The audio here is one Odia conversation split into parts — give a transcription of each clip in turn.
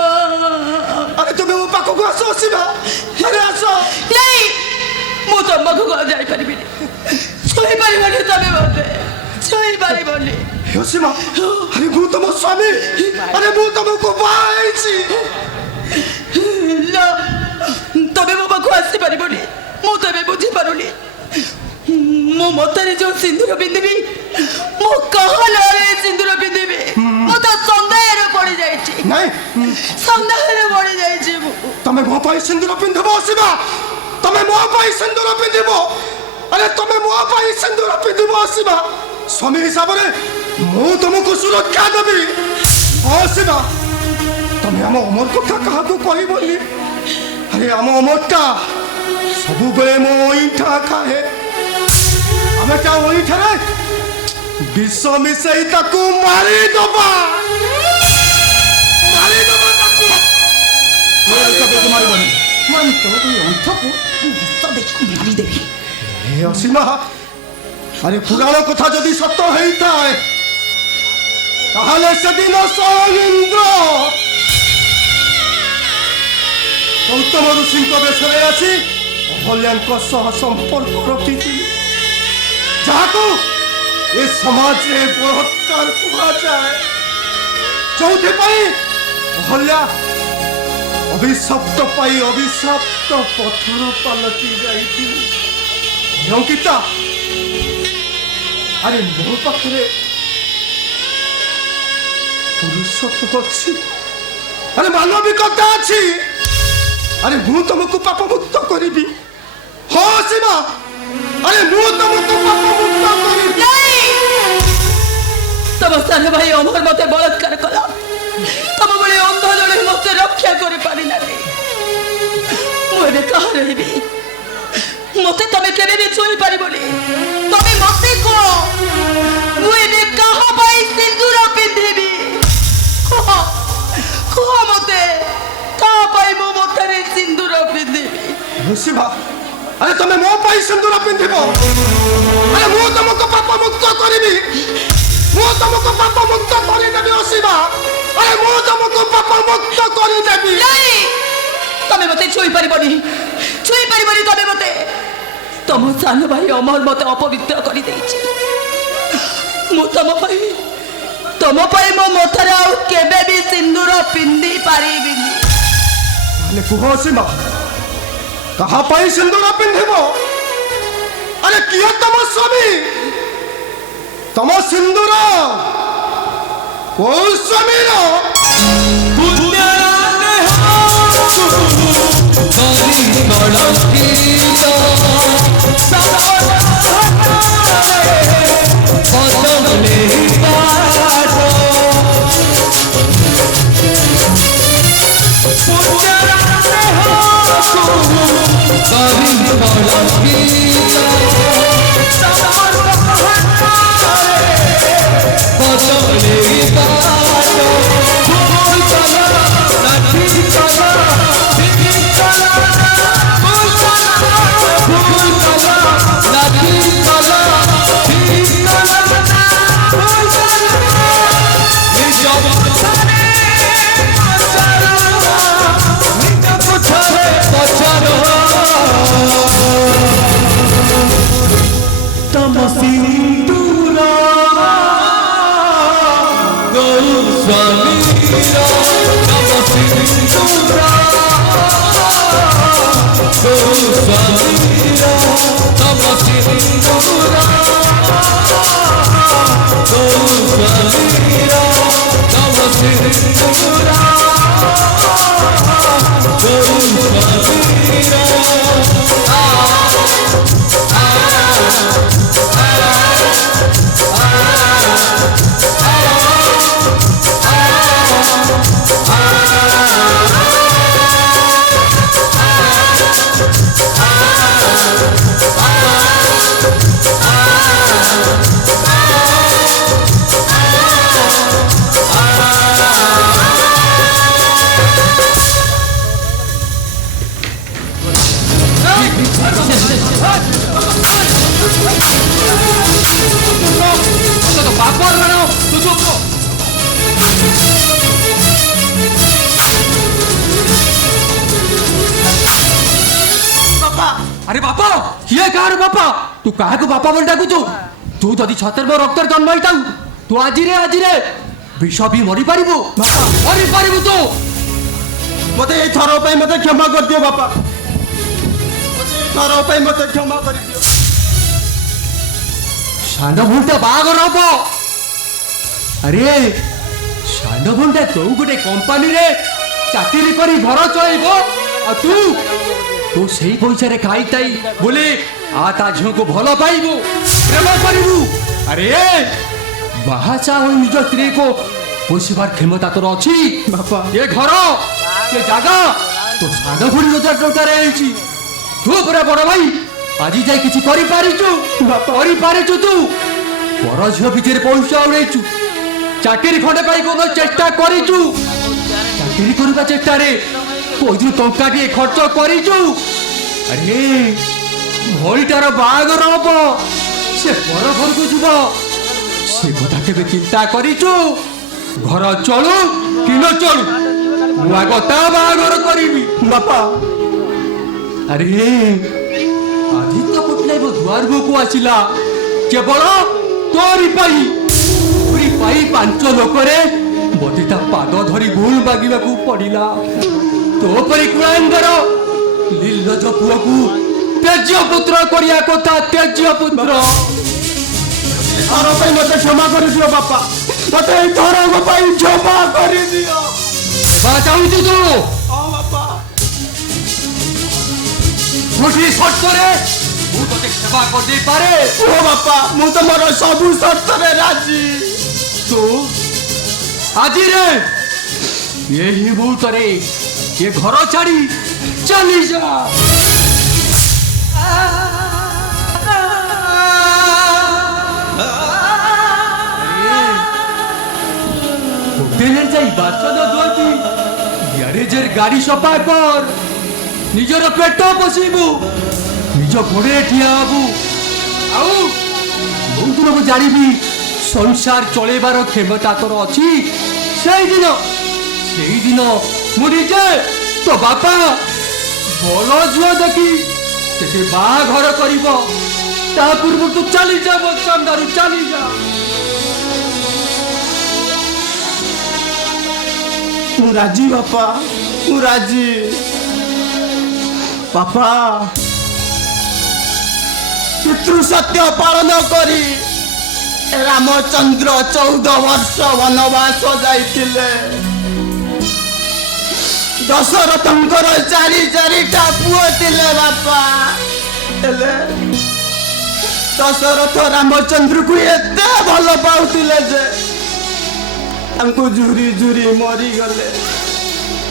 अरे तुम्हें वो पाको को आसो सीमा अरे आसो नहीं मु तुम पाको को जाई परिबि सोई परिबनि तमे बोले सोई परिबनि हे सीमा अरे मु तुम स्वामी अरे मु तुमको पाइछि लो तमे मो पाको आसी परिबनि मु तमे बुझी पारुनी मो मतरे जो सिंदूर बिंदीबी मो कहलारे सिंदूर बिंदीबी मो तो संदेह रे पड़ी जाईछि नहीं संदेह रे पड़ी जाईछि तमे मो पाई सिंदूर पिंधबो सीमा तमे मो पाई सिंदूर पिंधबो अरे तमे मो पाई सिंदूर पिंधबो सीमा स्वामी हिसाब रे मु तुमको सुरक्षा देबी ओ सीमा तमे हम अमर कथा कहा को कहबोनी अरे हम अमरटा सब बेले मो इठा खाए हमें क्या वही ठहरे विश्व मिसई ताकू मारी दबा ताकू मारी कबे तुम्हारी बनी मन तो कोई अंत को विश्व देख मारी देबी ए असीमा अरे पुराण कथा जदि सत्य हेता है ताहले सेदिन इंद्र गौतम ऋषि बेशरे आसी अहल्यां सह संपर्क रखी जाको ये समाज रे बलात्कार कुआ जाए चौथे पाई अहल्या अभिशप्त पाई अभिशप्त पत्थर पलटी जाई अंकिता अरे मो पाखे पुरुषत्व अच्छी अरे मानविकता अच्छी अरे मु तुमको पाप मुक्त करी हाँ सीमा अरे मु तुमको पाप मुक्त करी तम सान भाई अमर मते बलात्कार कला तम बळे अंध जणे मते रक्षा करि पारि ना मु एबे कहा रहिबी मते तमे केबे भी छोई पारिबोनी तमे मते को मु एबे कहा भाई सिंदूर पिंधेबी को मते का भाई मो मते सिंदूर पिंधेबी सीमा अरे तमे मो पाई सिंदूर पिंधिबो अरे मु तुमको पाप मुक्त करिबी मु तुमको पाप मुक्त करि देबी सीमा अरे मु तुमको पाप मुक्त करि देबी नहीं तमे मते छोई पारिबोनी तमे मते तम सान भाई अमर मते अपवित्र करि देछि मु तम पाई मो मथरा आ केबे भी सिंदूर पिंधि पारिबिनी अरे कुह सीमा कहा पाई सिंदूर पिंधिबो अरे किया तम स्वामी तम सिंदूर को स्वामी रो କାହାର ବାପା? ତୁ କାହାକୁ ବାପା ବୋଲି ଡାକୁଛୁ? ତୁ ଯଦି ଛତରେ ମୋ ରକ୍ତରେ ଜନ୍ମ ହେଇଥାଉ ତୁ ଆଜିରେ ବିଷ ବି ମରିପାରିବୁ, ମରିପାରିବୁ ତୁ। ମତେ ଏଇ ଥର ପାଇଁ ମତେ କ୍ଷମା କରିଦିଅ ବାପା, ମତେ ଏଇ ଥର ପାଇଁ ମତେ କ୍ଷମା କରିଦିଅ। ସାନ ଭଉଣୀଟା ବାହାଘର ହବ। ଆରେ ସାନ ଭଉଣୀଟା କୋଉ ଗୋଟେ କମ୍ପାନୀରେ ଚାକିରି କରି ଘର ଚଳେଇବ, ଆଉ ତୁ ସେଇ ପଇସାରେ ଖାଇଥାଇ ବୋଲି ତା ଝିଅକୁ ଭଲ ପାଇବୁ, ପ୍ରେମ କରିବୁ। ଆରେ ବାହାଚା ହୋଇ ନିଜ ସ୍ତ୍ରୀକୁ ପୋଷିବାର କ୍ଷମତା ତୋର ଅଛି ବାପା। ଏ ଘର ଏ ଜାଗା ତୋ ସାନ ଭଉଣୀ ରୋଜଗାର ଟଙ୍କାରେ ହେଇଛି। ତୁ ପୁରା ବଡ ଭାଇ ଆଜି ଯାଇ କିଛି କରିପାରିଛୁ? କରିପାରିଛୁ? ତୁ ପର ଝିଅ ପିଛରେ ପଇସା ଉଡେଇଛୁ, ଚାକିରି ଖଣ୍ଡେ ପାଇଁ କୋଉ ଚେଷ୍ଟା କରିଛୁ, ଚାକିରି କରିବା ଚେଷ୍ଟାରେ କୋଉ ଟଙ୍କାଟିଏ ଖର୍ଚ୍ଚ କରିଛୁ। ଆରେ ଭଉଣୀଟାର ବାହାଘର ହବ, ସେ ପର ଘରକୁ ଯିବ, ସେ କଥା କେବେ ଚିନ୍ତା କରିଛୁ? ଘର ଚଳୁ କି ନ ଚଳୁ ମୁଁ ଆଗ ତା ବାହାଘର କରିବି ବାପା। ଆରେ ଆଦିତ୍ୟ ପଟ୍ଟନାୟକ ଦୁଆରକୁ ଆସିଲା କେବଳ ତୋରି ପାଇଁ 5 ଲୋକରେ ମୋତେ ତା ପାଦ ଧରି ଭୁଲ ମାଗିବାକୁ ପଡ଼ିଲା। ତୋ ପରି କୁଳାଙ୍ଗର ନିର୍ଲଜ ପୁଅକୁ ତେଜ୍ୟ ପୁତ୍ର କରିବା କଥା, ତେଜ୍ୟ ପୁତ୍ର। ଥର ପାଇଁ ମତେ କ୍ଷମା କରିଦିଅ ବାପା, ମତେ ଏଇ ଥରକ ପାଇଁ କ୍ଷମା କରିଦିଅ। ବା ଚାହୁଁଛୁ ତୁ ହଁ ବାପା। ଗୋଟିଏ ସର୍ତ୍ତରେ ମୁଁ ତୋତେ ସେବା କରିଦେଇପାରେ। ଓ ବାପା, ମୁଁ ତମର ସବୁ ସର୍ତ୍ତରେ ରାଜି। ତୁ ଆଜିରେ ଏହି ମୁହୂର୍ତ୍ତରେ ଏ ଘର ଛାଡ଼ି ଚାଲି ଯା। হোটেলের যাই বাসন ধোতি, গ্যারেজের গাড়ি সফা কর, নিজের পেট পোষিবু, নিজ ঘরে ঠিয়া হবু। আউ বহুদিন ମୁଁ ଜାଣିବି ସଂସାର ଚଳେଇବାର କ୍ଷମତା ତୋର ଅଛି। ସେଇଦିନ ମୁଁ ନିଜେ ତୋ ବାପା ଭଲ ଝିଅ ଦେଖି ସେଠି ବାହାଘର କରିବ। ତା ପୂର୍ବରୁ ତୁ ଚାଲିଯା ମୋ ସାମ୍ନାରୁ, ଚାଲିଯା। ମୁଁ ରାଜି ବାପା, ମୁଁ ରାଜି ବାପା। ପିତୃ ସତ୍ୟ ପାଳନ କରି ରାମଚନ୍ଦ୍ର 14 ବର୍ଷ ବନବାସ ଯାଇଥିଲେ। ଦଶରଥଙ୍କର 4ଟା ପୁଅ ଥିଲେ ବାପା। ହେଲେ ଦଶରଥ ରାମଚନ୍ଦ୍ରକୁ ଏତେ ଭଲ ପାଉଥିଲେ ଯେ ତାଙ୍କୁ ଝୁରି ଝୁରି ମରିଗଲେ।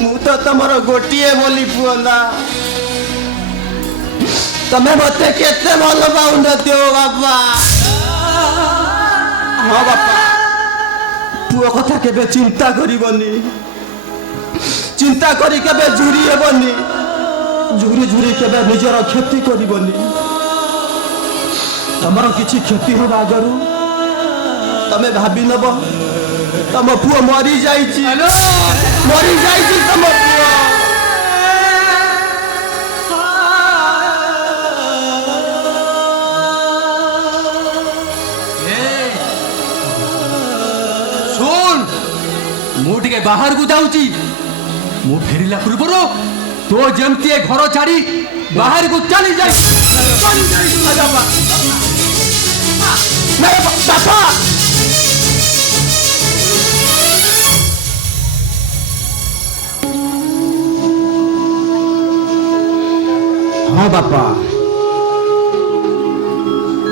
ମୁଁ ତ ତମର ଗୋଟିଏ ବୋଲି ପୁଅ ନା, ତମେ ମତେ କେତେ ଭଲ ପାଉନଥିବ ବାପା। ହଁ ବାପା, ପୁଅ କଥା କେବେ ଚିନ୍ତା କରିବନି, ଚିନ୍ତା କରି କେବେ ଝୁରି ହେବନି, ଝୁରି ଝୁରି କେବେ ନିଜର କ୍ଷତି କରିବନି। ତମର କିଛି କ୍ଷତି ହେବା ଆଗରୁ ତମେ ଭାବି ନେବ ତମ ପୁଅ ମରିଯାଇଛି, ମରିଯାଇଛି ତମ ପୁଅ। ଶୁଣ, ମୁଁ ଟିକେ ବାହାରକୁ ଯାଉଛି। ମୁଁ ଫେରିଲା ପୂର୍ବରୁ ତୁ ଯେମିତି ଏ ଘର ଛାଡ଼ି ବାହାରକୁ ଚାଲି ଯାଇ ବାପା। ହଁ ବାପା,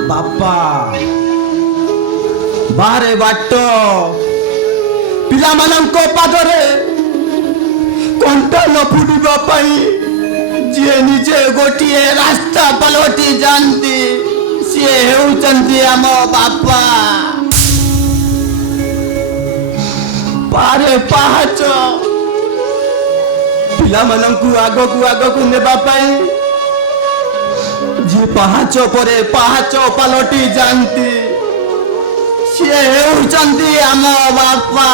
ବାପା ବାହାରେ ବାଟ ପିଲାମାନଙ୍କ ପାଦରେ କଣ୍ଟା ନ ଫୁଟିବା ପାଇଁ ଯିଏ ନିଜେ ଗୋଟିଏ ରାସ୍ତା ପାଲଟି ଯାଆନ୍ତି ସିଏ ହେଉଛନ୍ତି ଆମ ବାପା। ପାହାରେ ପାହାଚ ପିଲାମାନଙ୍କୁ ଆଗକୁ ନେବା ପାଇଁ ଯିଏ ପାହାଚ ପରେ ପାହାଚ ପାଲଟି ଯାଆନ୍ତି ସିଏ ହେଉଛନ୍ତି ଆମ ବାପା।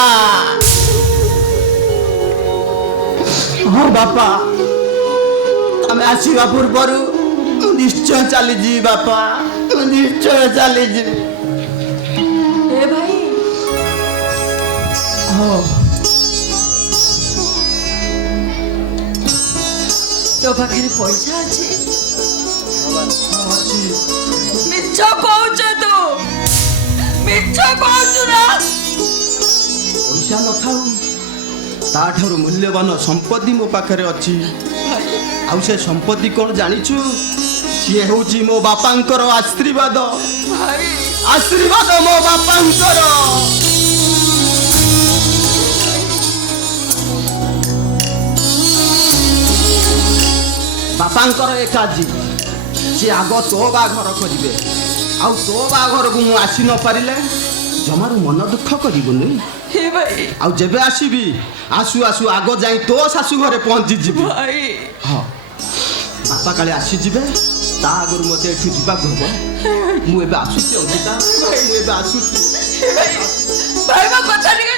ହଁ ବାପା, ତମେ ଆସିବା ପୂର୍ବରୁ ମୁଁ ନିଶ୍ଚୟ ଚାଲିଯିବି ବାପା, ମୁଁ ନିଶ୍ଚୟ ଚାଲିଯିବି। ଏ ଭାଇ ହଁ ତୋ ପାଖରେ ପଇସା ଅଛି? ଅଛି। ମିଛ କହୁଛ ତୁ, ମିଛ କହୁଛୁ ନା? ପଇସା ନଥାଉ, ତାଠାରୁ ମୂଲ୍ୟବାନ ସମ୍ପତ୍ତି ମୋ ପାଖରେ ଅଛି। ଆଉ ସେ ସମ୍ପତ୍ତି କ'ଣ ଜାଣିଛୁ? ସିଏ ହେଉଛି ମୋ ବାପାଙ୍କର ଆଶୀର୍ବାଦ। ଭାଇ ଆଶୀର୍ବାଦ ମୋ ବାପାଙ୍କର। ବାପାଙ୍କର ଏକା ଜିଦ୍, ସେ ଆଗ ତୋ ବାହାଘର କରିବେ। ଆଉ ତୋ ବାହାଘରକୁ ମୁଁ ଆସି ନ ପାରିଲେ ଜମାରୁ ମନ ଦୁଃଖ କରିବୁନି। ହେ ଭାଇ ଆଉ ଯେବେ ଆସିବି ଆସୁ ଆସୁ ଆଗ ଯାଇ ତୋ ଶାଶୁ ଘରେ ପହଞ୍ଚିଯିବି। ଭାଇ ହଁ, ବାପା କାଳେ ଆସିଯିବେ, ତା ଆଗରୁ ମୋତେ ଏଠୁ ଯିବାକୁ ହବ। ମୁଁ ଏବେ ଆସୁଛି ଅଙ୍କିତା, ମୁଁ ଏବେ ଆସୁଛି। ଭାଇ ଭାଇ ମୋ କଥା ଟିକେ